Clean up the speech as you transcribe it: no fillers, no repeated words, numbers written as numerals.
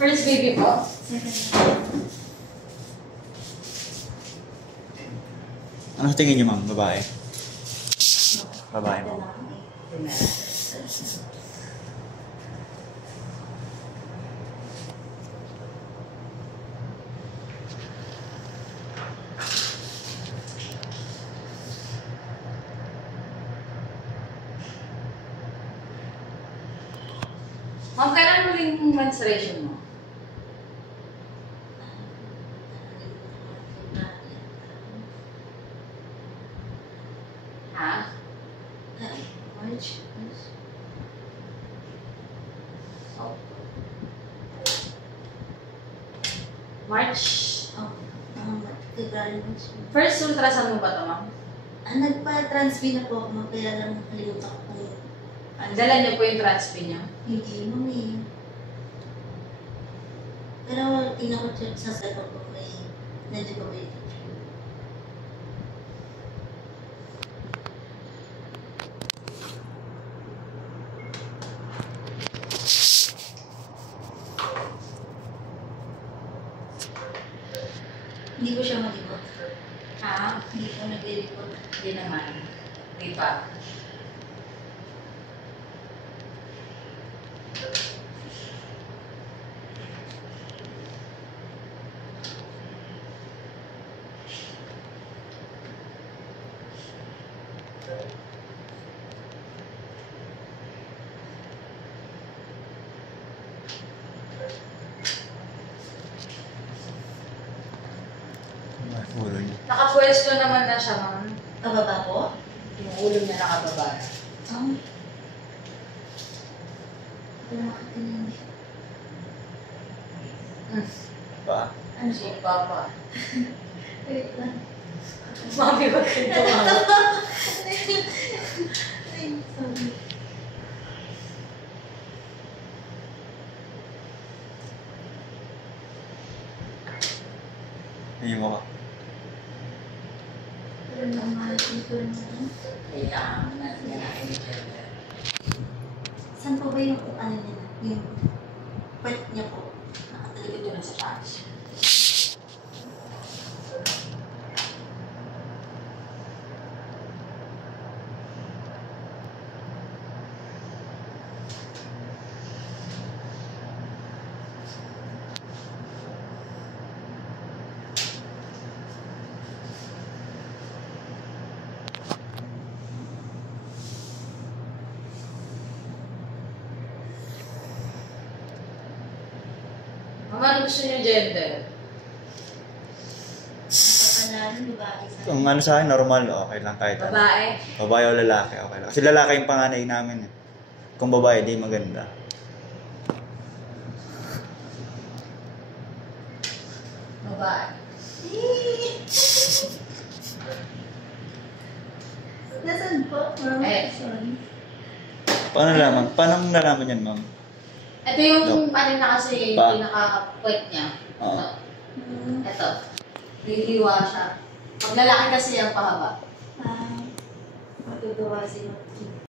First baby po? Ano tingin niyo, ma'am? Babae? Babae, ma'am. Ma'am, kailan muling menstruation mo? Ha? March. Oh. March? Oh, February, March. First ultrasound mo ba ito, ma'am? Nagpa-transfer na po ako, ma'am, kaya lang nakalimutan ko kung Dala niyo po yung transfer niyo? hindi, ma'am eh. Pero tingnan ko sa cellphone ko, may nandiyo pa ba yung picture? Hindi ko siya malibot. Ha? Hindi ko nag-report. Hindi naman. Hindi pa. Ulo niya. Nakapwesto naman na siya, ma'am. Pababa po? Yung ulo niya nakababa. Wala makatingin. Pa? Ano Si siya? Papa. Wait lang. Mami, wag kayo tumawa. Ay, sorry. Ayun mo ka. Pero naman, ito naman. Kaya, natin. Saan po ba yung ano niya na? Yung pet niya po? Nakatalikod yun sa taas. Mama, ano gusto niyo gender? Napapanalan, babae sa Kung ano sa akin, normal, okay lang kahit ano. Babae? Babae o lalaki, okay lang. Kasi lalaki yung panganay namin eh. Kung babae, di maganda. Babae. Nasaan po? Sorry. Paano nalaman yan, ma'am? Ito yung ano na kasi Pa. pinaka-puwet niya. Oo. Ito. Liliwa siya. Pag lalaki kasi yung pahaba. Matutuwa si Martin.